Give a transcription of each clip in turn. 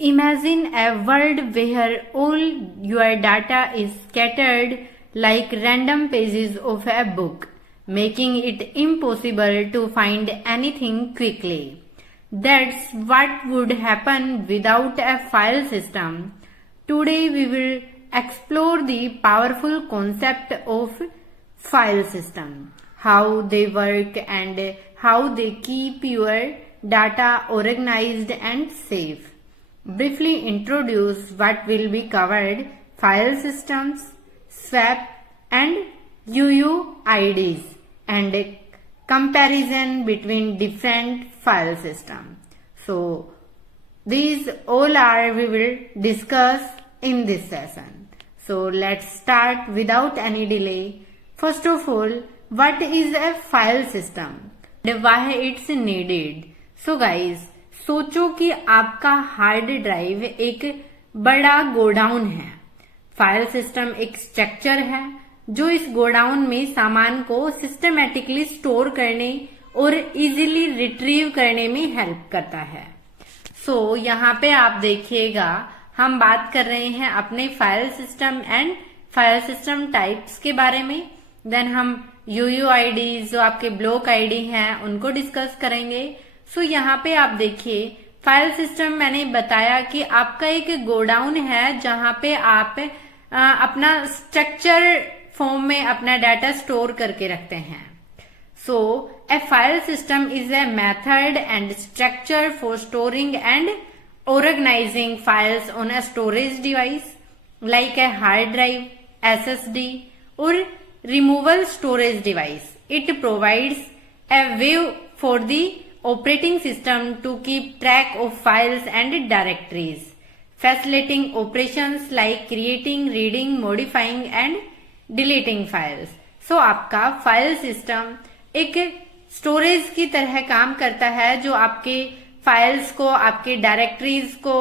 Imagine a world where all your data is scattered like random pages of a book, making it impossible to find anything quickly. That's what would happen without a file system. Today we will explore the powerful concept of file system, how they work and how they keep your data organized and safe. Briefly introduce what will be covered: file systems, swap and UUIDs, and comparison between different file systems. So these all are we will discuss in this session. So let's start without any delay. First of all, what is a file system and why it's needed? So guys, सोचो कि आपका hard drive एक बड़ा godown है। File system एक structure है जो इस गोडाउन में सामान को सिस्टमेटिकली स्टोर करने और इजीली रिट्रीव करने में हेल्प करता है। सो यहाँ पे आप देखिएगा, हम बात कर रहे हैं अपने file system and file system types के बारे में। देन हम UUID जो आपके ब्लॉक आईडी हैं उनको डिस्कस करेंगे। सो यहाँ पे आप देखिए, फाइल सिस्टम मैंने बताया कि आपका एक गोडाउन है जहां पे आप अपना स्ट्रक्चर फॉर्म में अपना डाटा स्टोर करके रखते हैं। So a file system is a method and structure for storing and organising files on a storage device like a hard drive, SSD और removal storage device. It provides a way for the operating system to keep track of files and directories, facilitating operations like creating, reading, modifying and deleting files. So आपका file system एक storage की तरह काम करता है जो आपके files को, आपके डायरेक्टरीज को,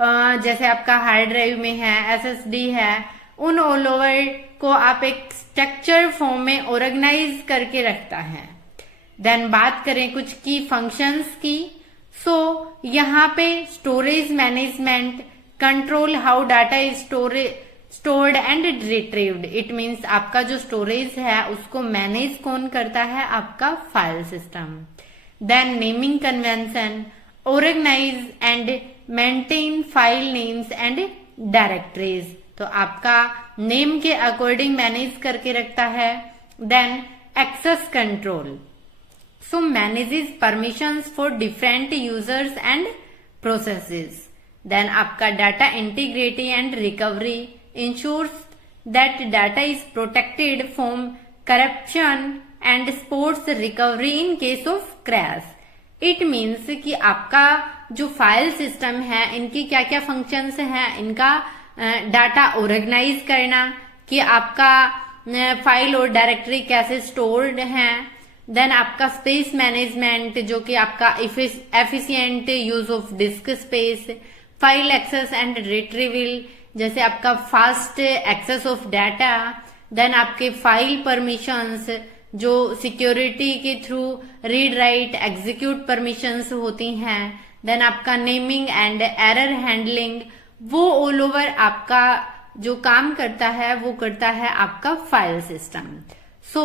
जैसे आपका हार्ड ड्राइव में है, SSD है, उन ऑल ओवर को आप एक स्ट्रक्चर फॉर्म में ऑर्गेनाइज करके रखता है। देन बात करें कुछ की फंक्शंस की। सो यहाँ पे storage management, control how data is stored and retrieved. It means आपका जो स्टोरेज है उसको मैनेज कौन करता है? आपका file system. Then naming convention, organise and maintain file names and directories. तो आपका नेम के अकॉर्डिंग मैनेज करके रखता है। Then access control, so manages permissions for different users and processes. Then आपका data integrity and recovery, ensures that data is protected from corruption and supports recovery in case of crash. It means कि आपका जो file system है इनकी क्या क्या functions हैं, इनका डाटा ऑर्गेनाइज करना कि आपका फाइल और डायरेक्टरी कैसे स्टोर्ड हैं। देन आपका स्पेस मैनेजमेंट जो कि आपका efficient use of disk space, file access and retrieval जैसे आपका fast access of data. Then आपके फाइल परमिशंस जो सिक्योरिटी के through read write execute permissions होती हैं। देन आपका नेमिंग एंड एरर हैंडलिंग, वो ऑल ओवर आपका जो काम करता है वो करता है आपका file system. So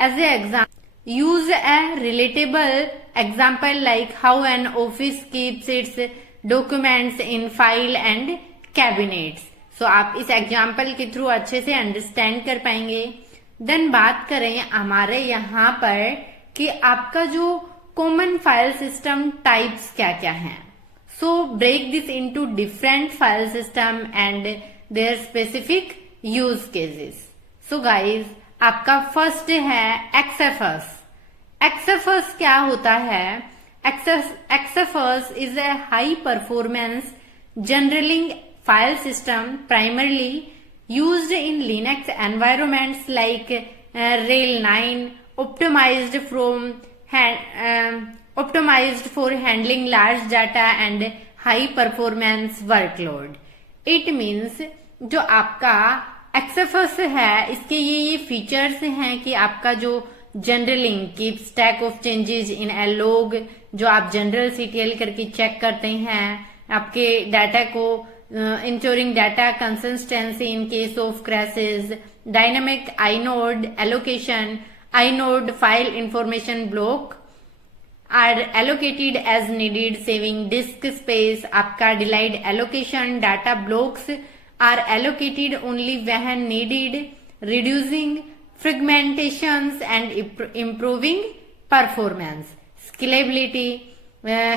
as a example, use a relatable example like how an office keeps its documents in file and cabinets. So आप इस एग्जाम्पल के थ्रू अच्छे से अंडरस्टैंड कर पाएंगे। देन बात करें हमारे यहाँ पर कि आपका जो कॉमन फाइल सिस्टम टाइप्स क्या क्या हैं। So break this into different file system and their specific use cases. So guys, आपका फर्स्ट है XFS. XFS क्या होता है? XFS is a high performance generaling file system primarily used in Linux environments like RHEL 9, optimized for handling large data and high performance workload. It means जो आपका XFS है इसके ये फीचर्स हैं कि आपका जो journaling keep stack of changes in a log, जो आप जनरल CTL करके चेक करते हैं, आपके डाटा को ensuring data consistency in case of crashes, dynamic inode allocation, inode file information block are allocated as needed saving disk space. आपका delayed allocation, data blocks are allocated only when needed, reducing fragmentations and improving performance. Scalability,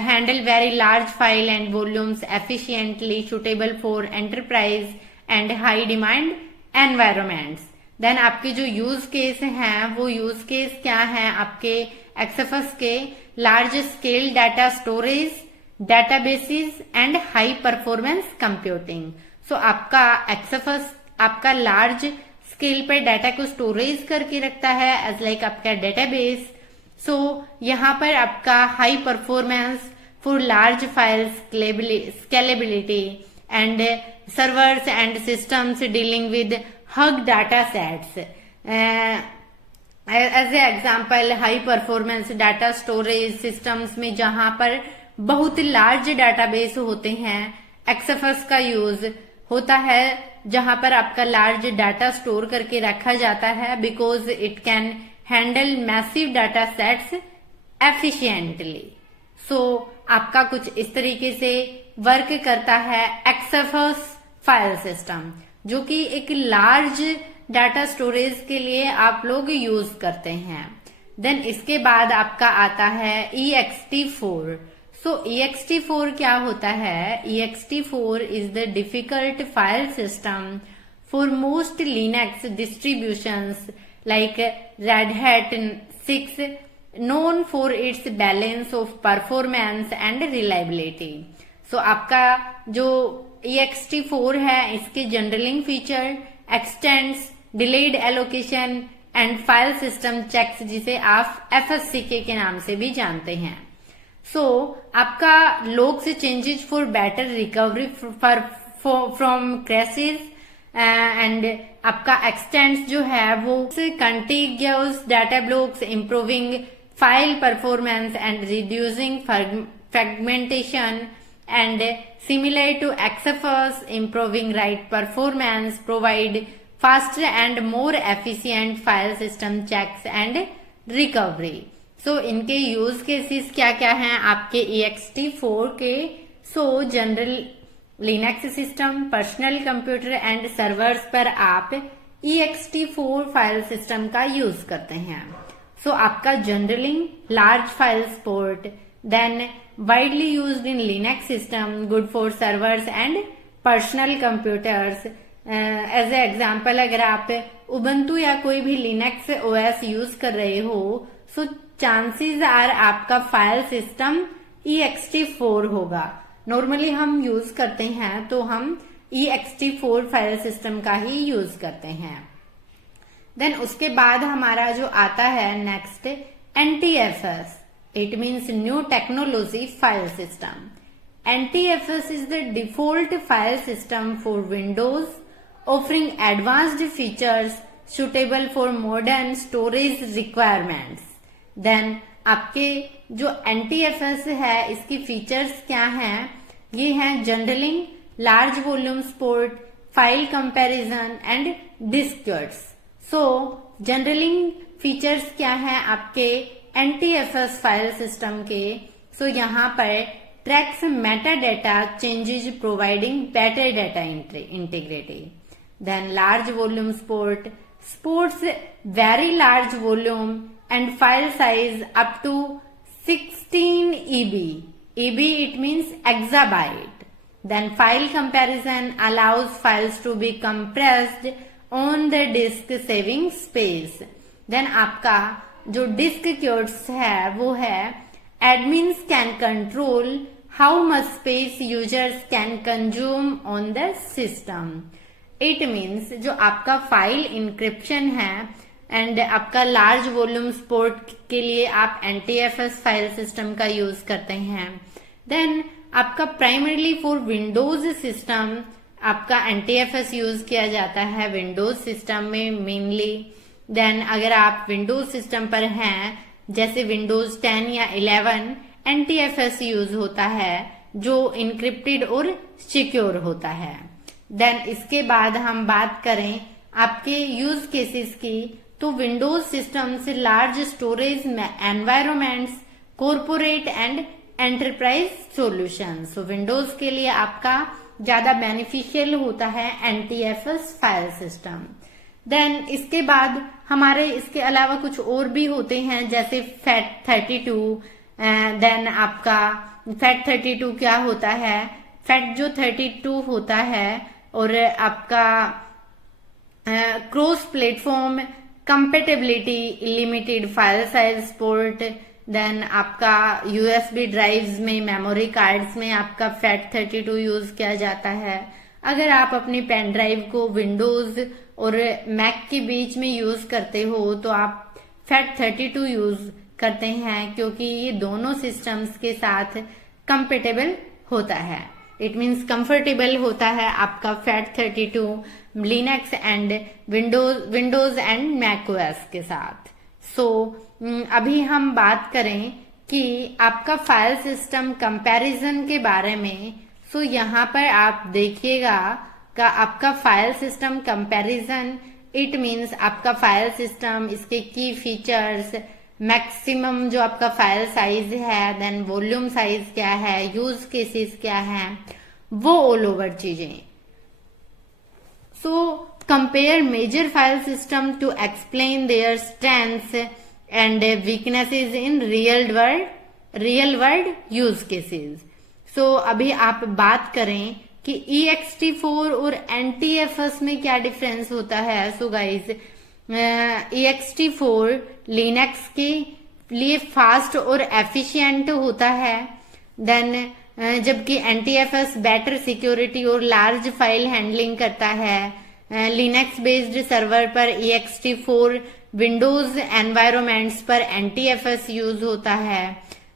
handle very large file and volumes efficiently, suitable for enterprise and high demand environments. Then आपके जो use case हैं वो use case क्या हैं आपके XFS के? Large scale data storage, databases and high performance computing. So आपका XFS आपका लार्ज स्केल पर डाटा को स्टोरेज करके रखता है एज लाइक आपका डेटाबेस। सो यहाँ पर आपका high performance for large file scalability and servers and systems dealing with huge data sets. As a example, high performance data storage systems में जहां पर बहुत लार्ज डाटाबेस होते हैं, XFS का यूज होता है जहां पर आपका लार्ज डाटा स्टोर करके रखा जाता है, because it can handle massive data sets efficiently. So आपका कुछ इस तरीके से वर्क करता है XFS फाइल सिस्टम, जो कि एक लार्ज डाटा स्टोरेज के लिए आप लोग यूज करते हैं। देन इसके बाद आपका आता है ext4। सो ext4 क्या होता है? ext4 is the difficult file system for most Linux distributions like Red Hat 6, known for its balance of performance and reliability. So आपका जो ext4 है, इसके journaling feature extents, delayed allocation and file system checks, जिसे आप FSCK के नाम से भी जानते हैं। सो आपका लॉग से changes for better recovery from crashes and आपका एक्सटेंड्स जो है वो contiguous data blocks, improving file performance and reducing fragmentation and similar to XFS, improving write performance, provide faster and more efficient file system checks and recovery. So इनके use cases क्या क्या हैं आपके ext4 के? सो general Linux system, personal computer and servers पर आप ext4 file system का use करते हैं। सो आपका generally large file support, then widely used in Linux system, good for servers and personal computers. As a example, अगर आप Ubuntu या कोई भी Linux OS यूज कर रहे हो, so chances are आपका फाइल सिस्टम ext4 होगा। नॉर्मली हम यूज करते हैं तो हम ext4 फाइल सिस्टम का ही यूज करते हैं। देन उसके बाद हमारा जो आता है next NTFS, it means new technology file system. NTFS is the default file system for Windows, offering advanced features suitable for modern storage requirements. Then आपके जो NTFS है इसकी फीचर्स क्या हैं? ये हैं journaling, large volume support, file comparison and disks. So journaling features क्या हैं आपके NTFS फाइल सिस्टम के? सो यहाँ पर tracks metadata changes, providing better data integrity. Then large volume support, supports very large volume and file size up to 16 EB. EB it means exabyte. Then file comparison allows files to be compressed on the disk, saving space. Then आपका जो disc क्यूट्स है वो है admins can control how much space users can consume on the system. It means जो आपका file encryption है and आपका large volume support के लिए आप NTFS फाइल सिस्टम का यूज करते हैं। देन आपका प्राइमरीली फॉर विंडोज सिस्टम आपका NTFS यूज किया जाता है विंडोज सिस्टम में मेनली। देन अगर आप विंडोज सिस्टम पर हैं जैसे विंडोज 10 या 11, NTFS यूज होता है। जो इनक्रिप्टेड और सिक्योर होता है। देन इसके बाद हम बात करें आपके यूज केसेस की, तो Windows systems large storage environments, corporate and enterprise solution. So Windows के लिए आपका ज्यादा बेनिफिशियल होता है NTFS फाइल सिस्टम। देन इसके बाद हमारे इसके अलावा कुछ और भी होते हैं जैसे FAT32। देन आपका FAT32 क्या होता है, FAT जो 32 होता है और आपका cross platform compatibility, limited file size support. Then आपका USB ड्राइव्स में, मेमोरी कार्ड्स में आपका FAT32 यूज किया जाता है। अगर आप अपनी पेन ड्राइव को विंडोज और मैक के बीच में यूज करते हो तो आप FAT32 यूज करते हैं, क्योंकि ये दोनों सिस्टम्स के साथ कंपेटेबल होता है। इट मीन्स कंफर्टेबल होता है आपका FAT32 Linux and Windows and Mac OS के साथ। सो अभी हम बात करें कि आपका फाइल सिस्टम कंपैरिजन के बारे में। सो यहाँ पर आप देखिएगा का आपका file system comparison, it means आपका फाइल सिस्टम, इसके की फीचर्स, मैक्सिमम जो आपका फाइल साइज है, देन वॉल्यूम साइज क्या है, यूज केसेस क्या है, वो ऑल ओवर चीजें। So compare major file system to explain their strengths and weaknesses in real world use cases. So अभी आप बात करें कि ext4 और NTFS में क्या डिफरेंस होता है। सो गाइज, ext4 लिनक्स के लिए फास्ट और एफिशिएंट होता है। देन जबकि NTFS बेटर सिक्योरिटी और लार्ज फाइल हैंडलिंग करता है। लिनक्स बेस्ड सर्वर पर ext4, विंडोज एनवायरमेंट्स पर NTFS यूज होता है।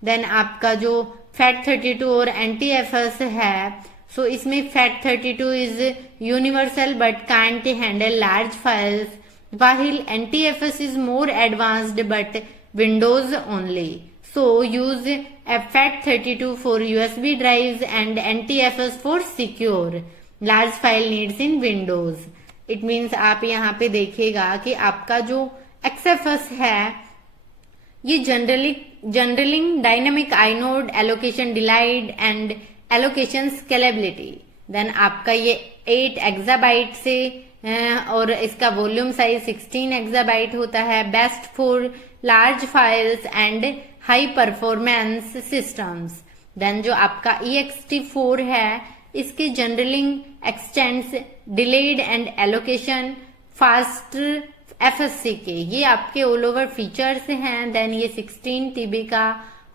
देन आपका जो FAT32 और NTFS है, सो इसमें FAT32 is universal but can't handle large files, while NTFS is more advanced but Windows only. So use FAT32 for USB drives and NTFS for secure large file needs in Windows. It means आप यहाँ पे देखिएगा कि आपका जो XFS है ये generally dynamic inode allocation delayed and allocation scalability. Then आपका ये 8 एक्साबाइट से और इसका वॉल्यूम साइज 16 एक्साबाइट होता है। Best for large files and high performance systems. Then जो आपका ext4 है, इसके journaling extents delayed and allocation fast FSC K, ये आपके ऑल ओवर फीचर्स हैं। देन ये 16 TB का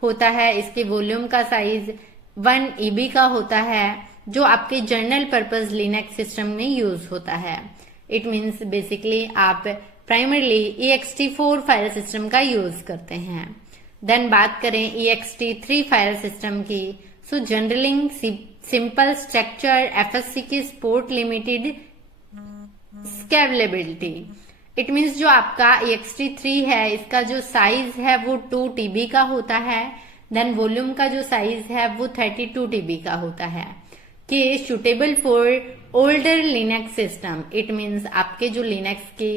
होता है, इसके वॉल्यूम का साइज 1 EB का होता है, जो आपके जनरल पर्पस लिनक्स सिस्टम में यूज होता है। इट मीन्स बेसिकली आप प्राइमरली ext4 फाइल सिस्टम का यूज करते हैं। देन बात करें ext3 फाइल सिस्टम की, सो जनरलिंग सिंपल स्ट्रक्चर FSC की support limited scalability. It means जो आपका ext3 है, इसका जो साइज है वो 2 TB का होता है। देन वॉल्यूम का जो साइज है वो 32 TB का होता है। कि suitable for older Linux system. It means आपके जो लिनक्स के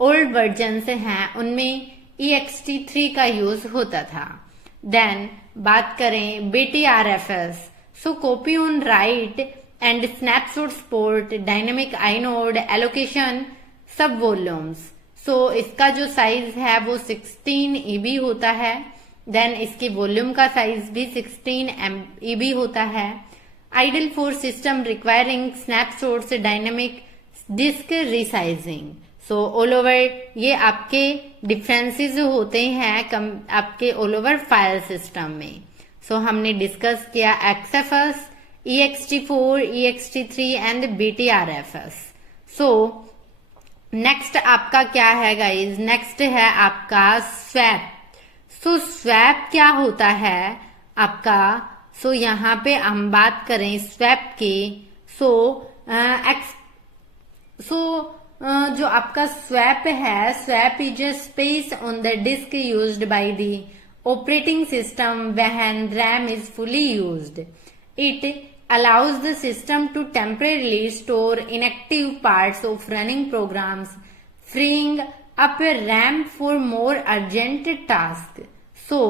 ओल्ड वर्जन हैं उनमें ext3 का यूज होता था। देन बात करें BTRFS, so copy on right and snapshot support, dynamic inode allocation, सब वॉल्यूम्स। सो इसका जो साइज है वो 16 EB होता है। देन इसकी वॉल्यूम का साइज भी 16 EB होता है। Ideal for system requiring snapshots, dynamic disk resizing. So all over ये आपके डिफरेंसेस होते हैं आपके ऑल ओवर फाइल सिस्टम में। सो हमने डिस्कस किया XFS, ext4, ext3 and BTRFS। So next आपका क्या है गाइज, नेक्स्ट है आपका स्वैप। सो स्वैप क्या होता है आपका, सो यहाँ पे हम बात करें स्वैप की। जो आपका स्वैप है, swap is a space on the disk used by the operating system when RAM is fully used. It allows the system to temporarily store inactive parts of running programs, freeing up RAM for more urgent tasks. So,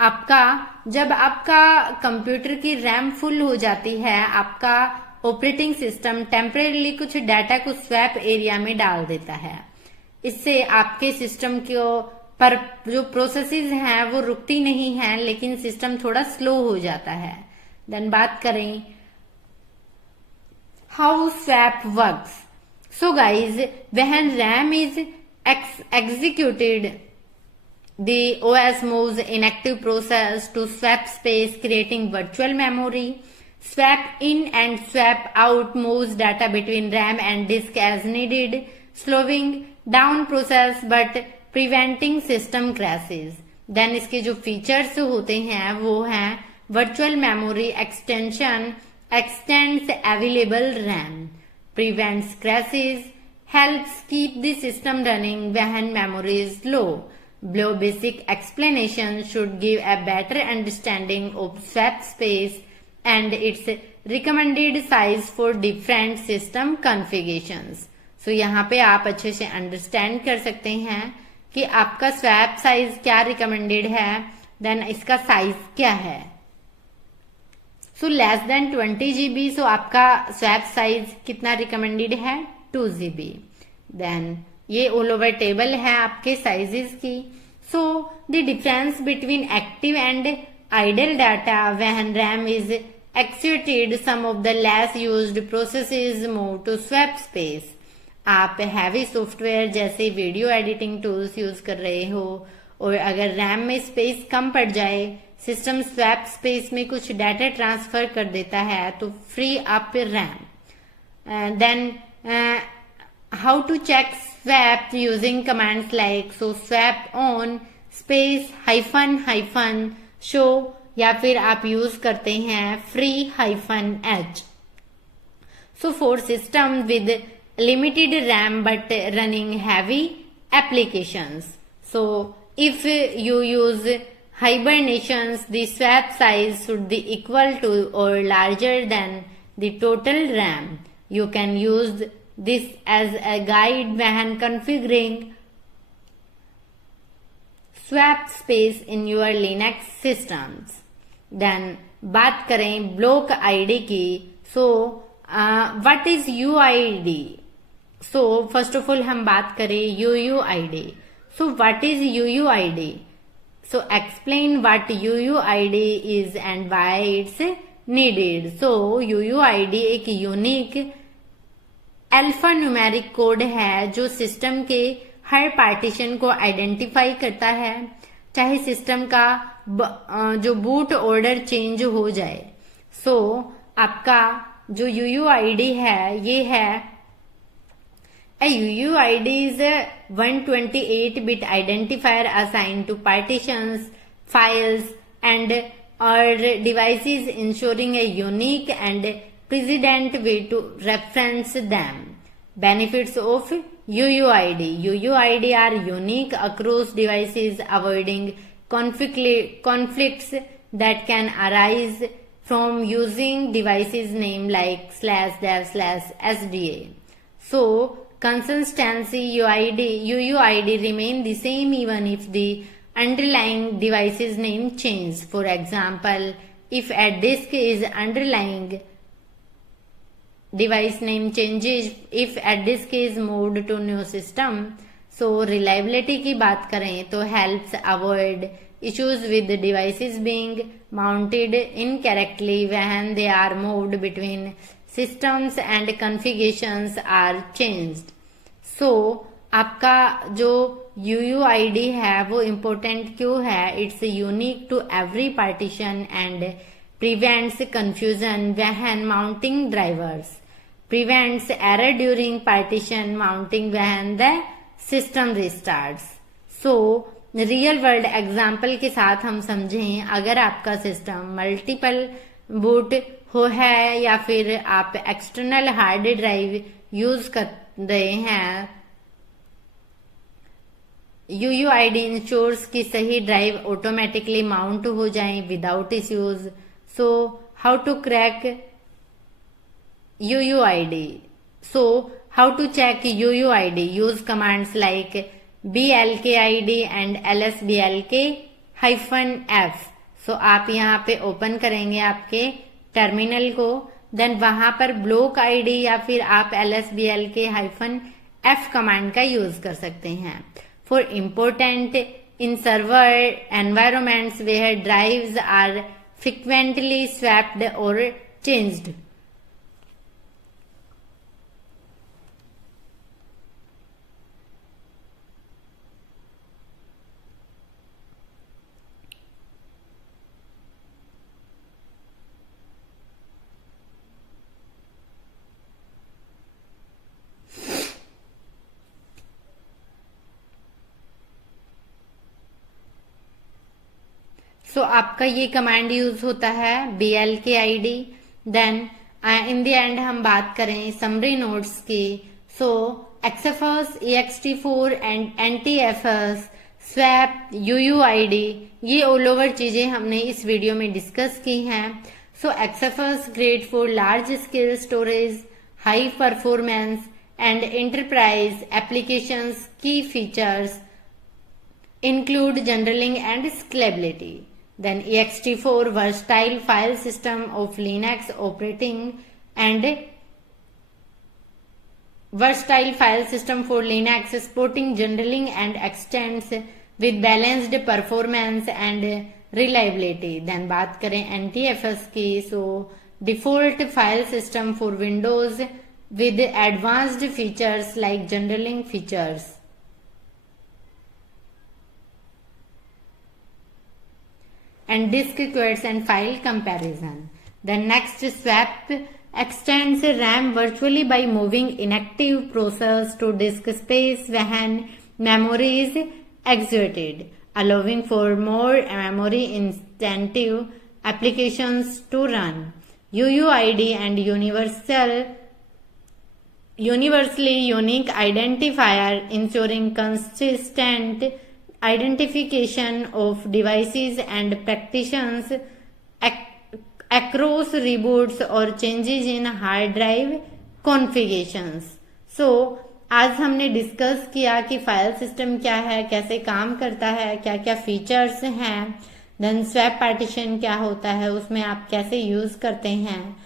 जब आपका computer की RAM full हो जाती है, आपका operating system temporarily कुछ data को swap area में डाल देता है। इससे आपके सिस्टम को पर जो प्रोसेसेस हैं वो रुकती नहीं हैं, लेकिन सिस्टम थोड़ा स्लो हो जाता है। देन बात करें how swap works. So guys, when RAM is executed, the OS moves inactive process to swap space, creating virtual memory. Swap in and swap out moves data between RAM and disk as needed, slowing down process but preventing system crashes. Then इसके जो features होते हैं वो हैं virtual memory extension extends available RAM, prevents crashes, helps keep the system running when memory is low. Below basic explanation should give a better understanding of swap space and its recommended size for different system configurations. So यहाँ पे आप अच्छे से understand कर सकते हैं कि आपका स्वैप साइज क्या रिकमेंडेड है, देन इसका साइज क्या है। So less than 20 GB, so आपका स्वैप साइज कितना रिकमेंडेड है, 2 GB। देन ये ऑल ओवर टेबल है आपके साइजेस की। So the difference between active and idle data when RAM is executed, some of the less used processes move to swap space. आप heavy software जैसे video editing tools use कर रहे हो और अगर रैम में स्पेस कम पड़ जाए, सिस्टम स्वैप स्पेस में कुछ डाटा ट्रांसफर कर देता है तो free up RAM. Then how to check swap using commands like so swap on space hyphen show, या फिर आप यूज करते हैं free -h। so for system with limited RAM but running heavy applications, so if you use hibernations, the swap size should be equal to or larger than the total RAM. You can use this as a guide when configuring swap space in your Linux systems. Then बात करें block ID की। So what is UID? So first of all हम बात करें UUID. So what is UUID? So explain what UUID is and why it's needed. So UUID एक unique alpha numeric code है जो system के हर partition को identify करता है, चाहे सिस्टम का जो बूट ऑर्डर चेंज हो जाए। सो आपका जो UUID है ये है a UUID is a 128-bit identifier assigned to partitions, files and or devices, ensuring a unique and precedent way to reference them. Benefits of UUID. UUID are unique across devices, avoiding conflicts that can arise from using devices name like /dev/SDA. So, consistency UUID remain the same even if the underlying device's name changes. For example, if a disk is underlying device name changes if a disk is moved to new system. So reliability की बात करें तो helps avoid issues with the devices being mounted incorrectly when they are moved between systems and configurations are changed. So आपका जो UUID है वो important क्यों है? It's unique to every partition and prevents confusion when mounting drivers. Prevents error during partition mounting when the system restarts. So real world example के साथ हम समझें, अगर आपका सिस्टम मल्टीपल बूट हो है या फिर आप एक्सटर्नल हार्ड ड्राइव यूज कर रहे हैं, UUID इंश्योर्स की सही ड्राइव ऑटोमेटिकली माउंट हो जाए without issues. So how to crack UUID. So, how to check UUID? Use commands like BLKID and LSBLK-F. So, आप यहाँ पे ओपन करेंगे आपके टर्मिनल को, देन वहां पर ब्लॉक आईडी या फिर आप LSBLK-F कमांड का यूज कर सकते हैं. For important in server environments where drives are frequently swapped और चेंज्ड. सो आपका ये कमांड यूज होता है BLKID. Then in the end हम बात करें समरी नोट्स की. So XFS, ext4 and NTFS, swap, UUID, ये ऑल ओवर चीजें हमने इस वीडियो में डिस्कस की हैं. So XFS great for large scale storage, high performance and enterprise applications. Key features include generaling and scalability. Then ext4 versatile file system of Linux operating and versatile file system for Linux supporting generaling and extends with balanced performance and reliability. Then बात करें NTFS की. So default file system for Windows with advanced features like generaling features. And disk quotes and file comparison. The next swap extends RAM virtually by moving inactive process to disk space when memory is exerted, allowing for more memory intensive applications to run. UUID and universally unique identifier, ensuring consistent identification of devices and practitioners across reboots or changes in hard drive configurations. So, आज हमने discuss किया कि file system क्या है, कैसे काम करता है, क्या क्या फीचर्स हैं, देन स्वैप पार्टीशन क्या होता है, उसमें आप कैसे यूज करते हैं,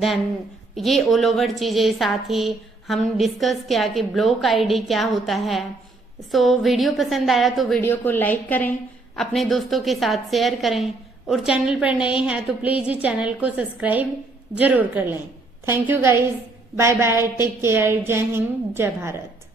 देन ये ऑल ओवर चीजें. साथ ही हम डिस्कस किया कि ब्लॉक आईडी क्या होता है. सो वीडियो पसंद आया तो वीडियो को लाइक करें, अपने दोस्तों के साथ शेयर करें, और चैनल पर नए हैं तो प्लीज चैनल को सब्सक्राइब जरूर कर लें. Thank you guys, bye bye, take care, जय हिंद, जय भारत.